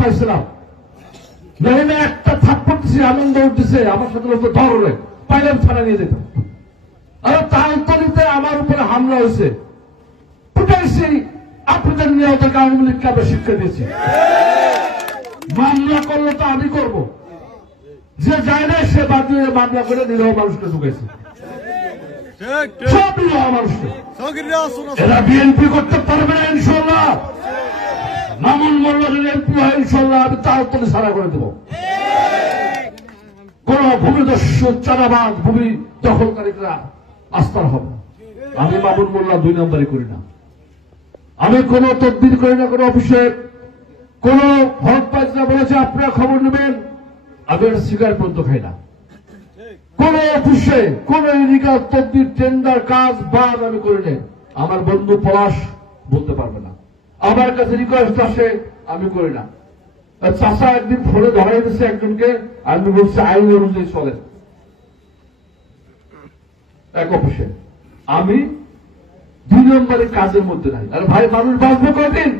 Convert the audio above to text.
পাইছিলাম, নাইলে একটা থাপ্পড় দিছে, আনন্দ উঠতেছে, আমার সাথে লোক ধরে পাইলাম, থানা নিয়ে যেতাম। আর তালতলিতে আমার উপরে হামলা হয়েছে, ফুটাইছি, আপনাদের নিয়ে ওদেরকে আওয়ামী লীগকে আমরা শিক্ষা দিয়েছি। মামলা করলে তো আমি করব, যে যায় না সে বাদ দিয়ে মামলা করে নিরহ মানুষকে ঢুকেছে, সব নিরহ মানুষকে। এরা বিএনপি করতে পারবে না ইনশাল্লাহ। মামুন মোল্লাদের এমপি হয় ইনশাল্লাহ, আমি তালতলি ছাড়া করে দেব। কোন ভূমিদস্যু, চাঁদাবাজ, ভূমি দখলকারীরা আস্থার হবে। আমি মামুন মোল্লা 2 নম্বরই করি না, আমি কোন তদবির করি না, কোন অফিসে কোন ভোট পাইজরা বলেছে আপনারা খবর নেবেন, আমি একটা সিগারেট পর্যন্ত খাই না। কোন অফিসে কোন ইলিগাল তদবির, টেন্ডার, কাজ বাদ আমি করি না। আমার বন্ধু পলাশ বলতে পারবে না, আমার কাছে রিকোয়েস্ট আসে, আমি করি না। চাষা একদিন ফোনে ধরাই দিচ্ছে একজনকে, আমি বলছি আইন অনুযায়ী চলে এক অফিসে, আমি 2 নম্বরের কাজের মধ্যে নাই। আর ভাই, মানুষ বাঁচবে কয়দিন?